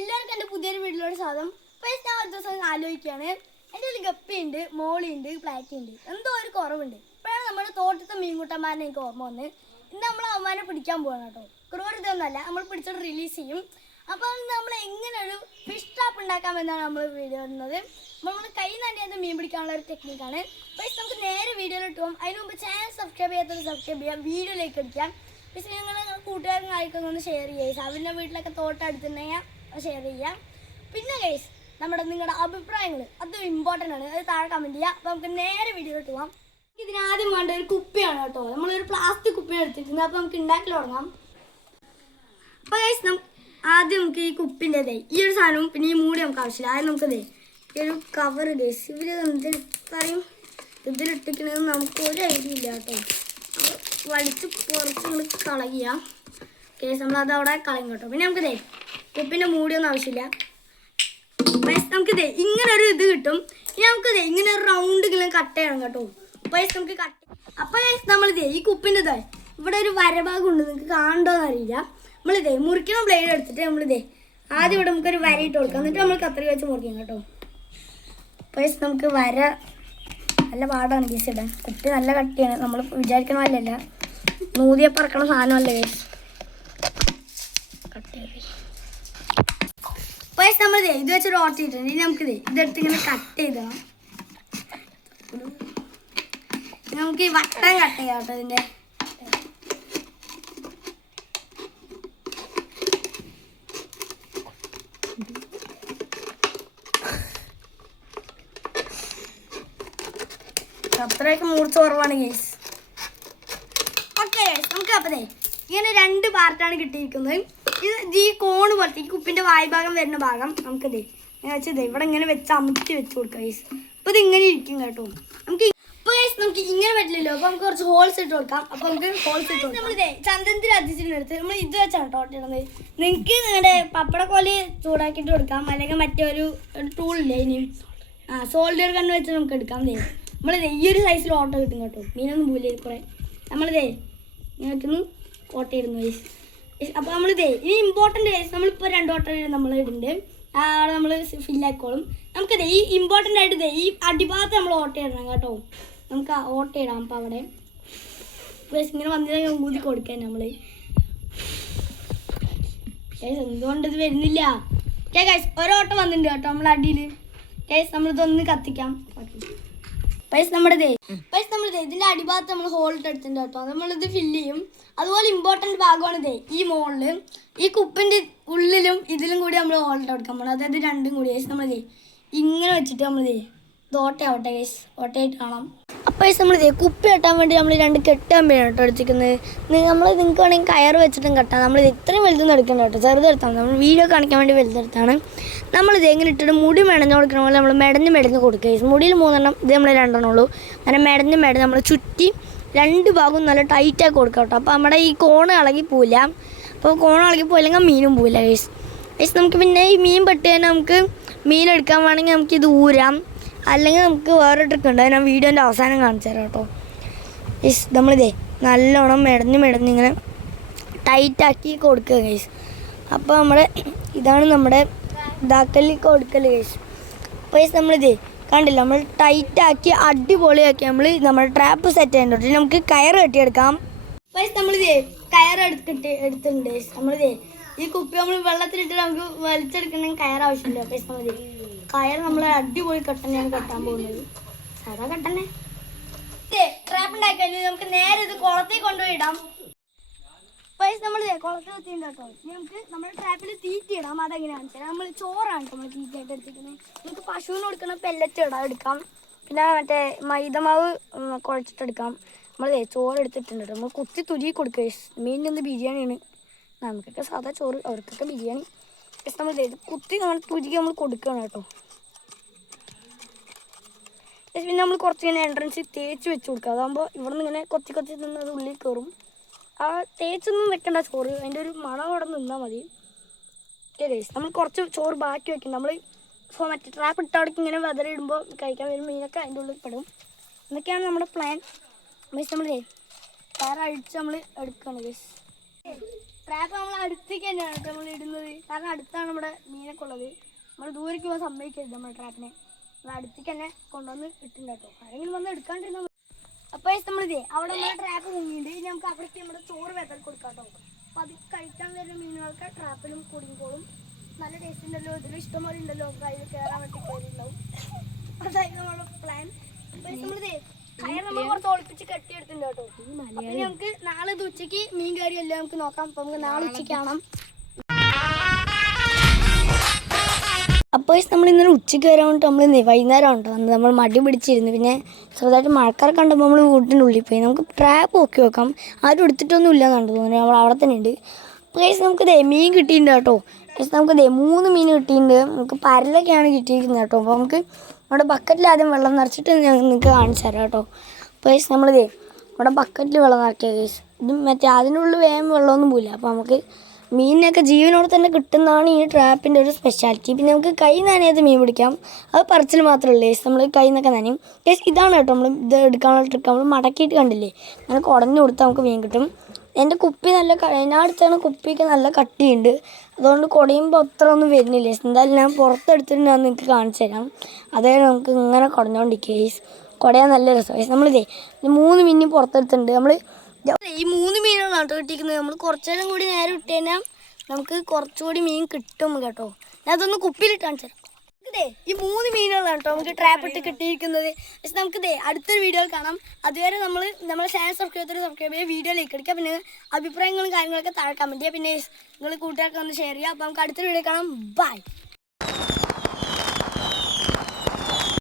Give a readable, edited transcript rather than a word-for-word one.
എല്ലാവർക്കും എൻ്റെ പുതിയൊരു വീട്ടിലോട് സ്വാഗതം. അപ്പോൾ ഞാൻ ഒരു ദിവസം ആലോചിക്കുകയാണ്, എൻ്റെ ഒരു ഗപ്പിയുണ്ട്, മോളിയുണ്ട്, പ്ലാറ്റിയുണ്ട്, എന്തോ ഒരു കുറവുണ്ട്. ഇപ്പോഴാണ് നമ്മുടെ തോട്ടത്തെ മീൻകൂട്ടന്മാരനെ എനിക്ക് ഓർമ്മ വന്ന്. ഇന്ന് നമ്മൾ അവന്മാരെ പിടിക്കാൻ പോകണം കേട്ടോ. ക്രൂരതൊന്നുമല്ല, നമ്മൾ പിടിച്ചിട്ട് റിലീസ് ചെയ്യും. അപ്പോൾ നമ്മൾ എങ്ങനെ ഒരു ഫിഷ് ട്രാപ്പ് ഉണ്ടാക്കാമെന്നാണ് നമ്മൾ വീഡിയോ ഇടുന്നത്. നമ്മൾ കൈ നനയാതെ മീൻ പിടിക്കാനുള്ള ഒരു ടെക്നിക്കാണ്. അപ്പോൾ നമുക്ക് നേരെ വീഡിയോയിലിട്ട് പോകും. അതിന് മുമ്പ് ചാനൽ സബ്സ്ക്രൈബ് ചെയ്യാത്തത് സബ്സ്ക്രൈബ് ചെയ്യാം, വീഡിയോയിലേക്ക് അടിക്കാം. പക്ഷേ നിങ്ങളുടെ കൂട്ടുകാർക്കും ആയിരിക്കും ഒന്ന് ഷെയർ ചെയ്യുക. അവരുടെ വീട്ടിലൊക്കെ തോട്ടം എടുത്തിട്ടുണ്ടെങ്കിൽ ഷെയർ ചെയ്യാം. പിന്നെ ഗൈസ് നിങ്ങളുടെ അഭിപ്രായങ്ങൾ അത് ഇമ്പോർട്ടൻ്റ് ആണ്, അത് താഴെ കമൻറ്റ് ചെയ്യുക. അപ്പോൾ നമുക്ക് നേരെ വീഡിയോയിലോട്ട് പോകാം. ഇതിനാദ്യം വേണ്ട ഒരു കുപ്പിയാണ് കേട്ടോ. നമ്മളൊരു പ്ലാസ്റ്റിക് കുപ്പിയാണ് എടുത്തിരിക്കുന്നത്. അപ്പോൾ നമുക്ക് ഉണ്ടാക്കി തുടങ്ങാം. അപ്പോൾ ഗൈസ് ആദ്യം നമുക്ക് ഈ കുപ്പിൻ്റെതേ ഈ ഒരു സാധനവും പിന്നെ ഈ മൂടി നമുക്ക് ആവശ്യമില്ല. ആദ്യം നമുക്കതേ ഈ ഒരു കവർ ഗൈസ് ഇവർ എന്ത് പറയും ഇതിലിട്ടിക്കണമെന്ന് നമുക്ക് ഒരു ഐഡിയ ഇല്ല കേട്ടോ. വലിച്ച് പുറത്ത് നമ്മൾ കളയുക കേസ്, നമ്മളത് അവിടെ കളയും കേട്ടോ. പിന്നെ നമുക്കിതേ കുപ്പിൻ്റെ മൂടിയൊന്നും ആവശ്യമില്ല. നമുക്കിതേ ഇങ്ങനെ ഒരു ഇത് കിട്ടും. ഇനി നമുക്കിതേ ഇങ്ങനെ ഒരു റൗണ്ട് ഇങ്ങനെ കട്ട് ചെയ്യണം കേട്ടോ. പൈസ നമുക്ക് കട്ട്. അപ്പോൾ നമ്മളിതേ ഈ കുപ്പിൻ്റെ ഇതേ ഇവിടെ ഒരു വരഭാഗം ഉണ്ട്, നിങ്ങൾക്ക് കാണണ്ടോന്ന് അറിയില്ല. നമ്മളിതേ മുറിക്കണ ബ്ലേഡ് എടുത്തിട്ട് നമ്മളിതേ ആദ്യം ഇവിടെ നമുക്കൊരു വര ഇട്ട് കൊടുക്കാം. എന്നിട്ട് നമ്മൾ കത്രിക വെച്ച് മുറിക്കാം കേട്ടോ. പൈസ നമുക്ക് വര നല്ല പാടാണ് കേസ് ഇടാൻ. കുപ്പി നല്ല കട്ടിയാണ്, നമ്മൾ വിചാരിക്കണ പോലെയല്ല, നൂതിയെ പറക്കണ സാധനമല്ലേ കേസ്. പൈസ നമ്മളിതേ ഇത് വെച്ചൊരു ഓട്ടിയിട്ടുണ്ട്. ഇനി നമുക്കിതേ ഇതെടുത്ത് ഇങ്ങനെ കട്ട് ചെയ്തണം. നമുക്ക് ഈ വട്ടം കട്ട് ചെയ്യാം കേട്ടോ. ഇതിൻ്റെ അത്രയൊക്കെ മൂർച്ച കുറവാണ് കേസ്. ഓക്കെ നമുക്ക് അപ്പതേ ഇങ്ങനെ രണ്ട് പാർട്ടാണ് കിട്ടിയിരിക്കുന്നത്. ഇത് ഈ കോണ് പോലത്തെ ഈ കുപ്പിൻ്റെ വായ്ഭാഗം വരുന്ന ഭാഗം നമുക്കിതേ ഞാൻ വെച്ചതേ ഇവിടെ ഇങ്ങനെ വെച്ച് അമുത്തി വെച്ച് കൊടുക്കാം കേസ്. അപ്പോൾ ഇത് ഇങ്ങനെ ഇരിക്കും കേട്ടോ. നമുക്ക് ഇപ്പോൾ കേസ് നമുക്ക് ഇങ്ങനെ പറ്റില്ലല്ലോ. അപ്പോൾ നമുക്ക് കുറച്ച് ഹോൾസ് ഇട്ട് കൊടുക്കാം. അപ്പോൾ നമുക്ക് ഹോൾസ് ഇട്ട് കൊടുക്കാം. നമ്മളിതേ ചന്ദനത്തിൽ അധിച്ചിട്ട് നമ്മൾ ഇത് വെച്ചാണ് കേട്ടോ ഓട്ടിടുന്നത്. നിങ്ങൾക്ക് നിങ്ങളുടെ പപ്പടക്കോല് ചൂടാക്കിയിട്ട് കൊടുക്കാം, അല്ലെങ്കിൽ മറ്റൊരു ടൂളില്ലേ ഇനിയും സോൾഡർ കണ്ണ് വെച്ച് നമുക്ക് എടുക്കാം. നമ്മളിതേ ഈ ഒരു സൈസിൽ ഓട്ടോ കിട്ടും കേട്ടോ. മീനൊന്നും പോയില്ലേ കുറേ. നമ്മളിതേ ഇങ്ങനെയൊക്കെയൊന്ന് ഓട്ട ഇടുന്നു കേസ്. അപ്പോൾ നമ്മളിതേ ഇനി ഇമ്പോർട്ടൻ്റ് കേസ് നമ്മളിപ്പോൾ 2 ഓട്ട നമ്മൾ ഇടുന്നുണ്ട്. അവിടെ നമ്മൾ ഫില്ലാക്കോളും. നമുക്കിതേ ഈ ഇമ്പോർട്ടൻ്റ് ആയിട്ട് ഇതേ ഈ അടിഭാഗത്ത് നമ്മൾ ഓട്ട ഇടണം കേട്ടോ. നമുക്ക് ഓട്ട ഇടാം. അപ്പോൾ അവിടെ ഇങ്ങനെ വന്നിട്ട് ഊതി കൊടുക്കാൻ നമ്മൾ കേസ്. എന്തുകൊണ്ട് ഇത് വരുന്നില്ല കേസ്? ഒരോട്ടം വന്നിട്ടുണ്ട് കേട്ടോ നമ്മൾ അടിയിൽ കേസ്. നമ്മളിതൊന്ന് കത്തിക്കാം. പൈസ നമ്മളിതേ ഇതിൻ്റെ അടിഭാഗത്ത് നമ്മൾ ഹോൾട്ട് എടുത്തിട്ടുണ്ട് കേട്ടോ. നമ്മളിത് ഫില്ല് ചെയ്യും. അതുപോലെ ഇമ്പോർട്ടൻ്റ് ഭാഗമാണ് ഇതേ ഈ മോളിൽ ഈ കുപ്പിൻ്റെ ഉള്ളിലും ഇതിലും കൂടി നമ്മൾ ഹോൾട്ട് എടുക്കാൻ പോകണം. അതായത് രണ്ടും കൂടി കേസ് നമ്മളിതേ ഇങ്ങനെ വെച്ചിട്ട് നമ്മളിതേ ഇത് ഓട്ടയാവട്ടെ കേസ്, ഓട്ടയായിട്ട് കാണാം. അപ്പോൾ കേസ് നമ്മളിതേ കുപ്പി കെട്ടാൻ വേണ്ടി നമ്മൾ 2 കെട്ടാകുമ്പോഴാണ് കേട്ടോ എടുത്തിരിക്കുന്നത്. നിങ്ങൾക്ക് വേണമെങ്കിൽ കയറ് വെച്ചിട്ടും കെട്ടാം. നമ്മളിത് ഇത്രയും വലുതൊന്നും എടുക്കണം കേട്ടോ, ചെറുതെടുത്താണ്. നമ്മൾ വീഡിയോ കാണിക്കാൻ വേണ്ടി വലുതെടുത്താണ്. നമ്മളിത് എങ്ങനെ ഇട്ടിട്ട് മുടി മെടഞ്ഞ് കൊടുക്കണ പോലെ നമ്മൾ മെടഞ്ഞ് കൊടുക്കുക. മുടിയിൽ 3 എണ്ണം, ഇത് നമ്മൾ 2 എണ്ണം ഉള്ളൂ. അങ്ങനെ മെടഞ്ഞ് നമ്മൾ ചുറ്റി 2 ഭാഗവും നല്ല ടൈറ്റാക്കി കൊടുക്കാം കേട്ടോ. അപ്പോൾ നമ്മുടെ ഈ കോണ് ഇളകി പോവില്ല. അപ്പോൾ കോണ് ഇളകി പോയില്ലെങ്കിൽ മീനും പോവില്ല കേസ്. കേസ് നമുക്ക് പിന്നെ ഈ മീൻ പെട്ട് തന്നെ നമുക്ക് മീൻ എടുക്കാൻ വേണമെങ്കിൽ നമുക്കിത് ഊരാം, അല്ലെങ്കിൽ നമുക്ക് വേറെ ട്രിക്ക് ഉണ്ട്. ഞാൻ വീഡിയോൻ്റെ അവസാനം കാണിച്ചു തരാം കേട്ടോ. കേസ് നമ്മളിതേ നല്ലോണം മെടഞ്ഞ് ഇങ്ങനെ ടൈറ്റാക്കി കൊടുക്കുക കേസ്. അപ്പോൾ നമ്മുടെ ഇതാണ് നമ്മുടെ ഇതാക്കല് കൊടുക്കൽ കേസ്. അപ്പോൾ നമ്മളിതേ കണ്ടില്ല, നമ്മൾ ടൈറ്റാക്കി അടിപൊളിയാക്കി നമ്മുടെ ട്രാപ്പ് സെറ്റ് ചെയ്യുന്നുണ്ട്. നമുക്ക് കയറ് കെട്ടിയെടുക്കാം. പൈസ നമ്മളിതേ കയറ് എടുത്തിട്ടുണ്ട്. നമ്മളിതേ ഈ കുപ്പി നമ്മൾ വെള്ളത്തിലിട്ട് നമുക്ക് വലിച്ചെടുക്കണമെങ്കിൽ കയറ് ആവശ്യമില്ല. പൈസ നമ്മളിതേ കയറ് നമ്മൾ അടിപൊളി കെട്ടനെയാണ് കെട്ടാൻ പോകുന്നത്. സാധാ കെട്ടനെ ട്രാപ്പ് ഉണ്ടാക്കി കഴിഞ്ഞാൽ നമുക്ക് നേരെ ഇത് കുളത്തിൽ കൊണ്ടുപോയി ഇടാം. പൈസ നമ്മൾ കുളത്തിൽ എത്തിയിട്ടുണ്ട് കേട്ടോ. നമുക്ക് നമ്മുടെ ട്രാപ്പിൽ തീറ്റ ഇടാം. അതെങ്ങനെയാണെന്ന് വെച്ചാൽ നമ്മൾ ചോറാണ് നമ്മൾ തീറ്റയായിട്ട് എടുത്തിരിക്കുന്നത്. നമുക്ക് പശുവിന് കൊടുക്കുന്ന പെല്ലറ്റ് എടുക്കാം, പിന്നെ മറ്റേ മൈദമാവ് കുഴച്ചിട്ടെടുക്കാം. നമ്മൾ ചോറ് എടുത്തിട്ടുണ്ട് കേട്ടോ. നമ്മൾ കുത്തി തുരുകി കൊടുക്കുക. മീനിൻ്റെ ബിരിയാണിയാണ്, നമുക്കൊക്കെ സാധാ ചോറ്, അവർക്കൊക്കെ ബിരിയാണി. പക്ഷെ നമ്മൾ കുത്തി നമ്മൾ തുരുകി നമ്മൾ കൊടുക്കണം കേട്ടോ. പിന്നെ നമ്മൾ കുറച്ച് ഇങ്ങനെ എൻട്രൻസ് തേച്ച് വെച്ച് കൊടുക്കുക. അതാകുമ്പോൾ ഇവിടെ നിന്ന് ഇങ്ങനെ കൊത്തി നിന്ന് അത് ഉള്ളിൽ കയറും. ആ തേച്ചൊന്നും വെക്കണ്ട ചോറ്, അതിൻ്റെ ഒരു മണം അവിടെ നിന്നാൽ മതി. നമ്മൾ കുറച്ച് ചോറ് ബാക്കി വയ്ക്കും. നമ്മൾ മറ്റേ ട്രാപ്പ് ഇട്ടവിടേക്ക് ഇങ്ങനെ വെതറിടുമ്പോൾ കഴിക്കാൻ വരും മീനൊക്കെ അതിൻ്റെ ഉള്ളിൽ പെടും. എന്നൊക്കെയാണ് നമ്മുടെ പ്ലാൻ. നമ്മൾ കയറ് അഴിച്ച് നമ്മൾ എടുക്കുകയാണ് ഗൈസ്. ട്രാപ്പ് നമ്മൾ അടുത്തേക്ക് തന്നെയാണ് കേട്ടോ നമ്മൾ ഇടുന്നത്. കാരണം അടുത്താണ് നമ്മുടെ മീനൊക്കെ ഉള്ളത്. നമ്മൾ ദൂരേക്ക് പോകാൻ സമ്മതിക്കരുത് നമ്മുടെ ട്രാപ്പിനെ. നമ്മൾ അടുത്തേക്ക് തന്നെ കൊണ്ടുവന്ന് ഇട്ടുണ്ട് കേട്ടോ. ആരെങ്കിലും വന്ന് എടുക്കാണ്ടിരുന്നാൽ. അപ്പോൾ നമ്മളിതേ അവിടെ നമ്മുടെ ട്രാപ്പ് മുങ്ങിയിട്ട് ഇനി നമുക്ക് അവിടേക്ക് നമ്മുടെ ചോറ് വെതൽ കൊടുക്കാം കേട്ടോ. അപ്പോൾ അത് കഴിക്കാൻ വരുന്ന മീനുകൾക്ക് ട്രാപ്പിലും കുടുങ്ങിക്കോളും. നല്ല ടേസ്റ്റ് ഉണ്ടല്ലോ, ഇതിൽ ഇഷ്ടംപോലെ ഉണ്ടല്ലോ, അതിൽ കയറാൻ വേണ്ടി കയറിയിട്ടുണ്ടാവും. അതായിരുന്നു നമ്മുടെ പ്ലാൻ. അപ്പോൾ നമ്മളിതേ കയർ നമ്മൾ കുറച്ച് ഒളിപ്പിച്ച് കെട്ടിയെടുത്തിട്ടുണ്ട് കേട്ടോ. അപ്പം നമുക്ക് നാളെ ഇത് ഉച്ചയ്ക്ക് മീൻ കറിയല്ലോ നമുക്ക് നോക്കാം. അപ്പം നമുക്ക് നാളെ ഉച്ചയ്ക്ക് കാണാം. അപ്പോൾ നമ്മൾ ഇന്നലെ ഉച്ചയ്ക്ക് വരാൻ വേണ്ടിട്ട് നമ്മൾ വൈകുന്നേരം ഉണ്ടോ വന്നത്. നമ്മൾ മടി പിടിച്ചിരുന്നു. പിന്നെ ചെറുതായിട്ട് മഴക്കാർ കണ്ടപ്പോൾ നമ്മൾ വീട്ടിൻ്റെ ഉള്ളിൽ പോയി. നമുക്ക് ട്രാപ്പ് നോക്കി നോക്കാം. ആരും എടുത്തിട്ടൊന്നും ഇല്ലെന്നുണ്ട് തോന്നുന്നു. നമ്മൾ അവിടെ തന്നെ ഉണ്ട്. അപ്പോൾ നമുക്കിതേ മീൻ കിട്ടിയിട്ടുണ്ട് കേട്ടോ. നമുക്കിതേ 3 മീൻ കിട്ടിയിട്ടുണ്ട്. നമുക്ക് പരലൊക്കെയാണ് കിട്ടിയിരിക്കുന്നത് കേട്ടോ. അപ്പോൾ നമുക്ക് നമ്മുടെ ബക്കറ്റിൽ ആദ്യം വെള്ളം നിറച്ചിട്ട് ഞാൻ നിങ്ങൾക്ക് കാണിച്ചു തരാം കേട്ടോ. അപ്പോൾ നമ്മളിതേ നമ്മുടെ ബക്കറ്റിൽ വെള്ളം നിറയ്ക്കുക കേസ്. ഇത് മറ്റേ അതിനുള്ളിൽ വേഗം വെള്ളമൊന്നും പോയില്ല. അപ്പോൾ നമുക്ക് മീനിനൊക്കെ ജീവനോടെ തന്നെ കിട്ടുന്നതാണ് ഈ ട്രാപ്പിൻ്റെ ഒരു സ്പെഷ്യാലിറ്റി. പിന്നെ നമുക്ക് കൈ നനയാതെ മീൻ പിടിക്കാം. അത് പറച്ചിൽ മാത്രമല്ല കേസ്, നമ്മൾ കൈ നിന്നൊക്കെ നനയും കേസ്. ഇതാണ് കേട്ടോ നമ്മൾ ഇത് എടുക്കാനുള്ള ട്രിക്ക്. നമ്മൾ മടക്കിയിട്ട് കണ്ടില്ലേ, നമുക്ക് ഉടഞ്ഞു കൊടുത്താൽ നമുക്ക് മീൻ കിട്ടും. എൻ്റെ കുപ്പി നല്ല ഞാൻ അടുത്താണ് കുപ്പിയൊക്കെ നല്ല കട്ടിയുണ്ട്. അതുകൊണ്ട് കുടയുമ്പോൾ അത്ര ഒന്നും വരുന്നില്ല. എന്തായാലും ഞാൻ പുറത്തെടുത്തിട്ട് ഞാൻ നിങ്ങൾക്ക് കാണിച്ചു തരാം. അതായത് നമുക്ക് ഇങ്ങനെ കുടഞ്ഞുകൊണ്ടിരിക്കുക കേസ്. കുടയാൻ നല്ല രസമാണ്. നമ്മളിതേ 3 മീൻ പുറത്തെടുത്തിട്ടുണ്ട്. നമ്മൾ ഈ 3 മീനാണ് കേട്ടോ കിട്ടിയിരിക്കുന്നത്. നമ്മൾ കുറച്ചു നേരം കൂടി നേരെ ഇട്ട് കഴിഞ്ഞാൽ നമുക്ക് കുറച്ചുകൂടി മീൻ കിട്ടും കേട്ടോ. ഞാൻ അതൊന്ന് കുപ്പിയിലിട്ട് കാണിച്ചു തരാം. ഇതേ ഈ 3 മീനുകളാണ് കേട്ടോ നമുക്ക് ട്രാപ്പ് ഇട്ട് കിട്ടിയിരിക്കുന്നത്. പക്ഷെ നമുക്കിതേ അടുത്തൊരു വീഡിയോയിൽ കാണാം. അതുവരെ നമ്മളെ ചാനൽ സബ്സ്ക്രൈബ് ചെയ്യുക, വീഡിയോയിലേക്ക് എടുക്കുക. പിന്നെ അഭിപ്രായങ്ങളും കാര്യങ്ങളൊക്കെ താഴെ കമൻറ്റ് ചെയ്യുക. പിന്നെ നിങ്ങൾ കൂട്ടുകാർക്ക് ഒന്ന് ഷെയർ ചെയ്യുക. അപ്പോൾ നമുക്ക് അടുത്തൊരു വീഡിയോ കാണാം. ബൈ.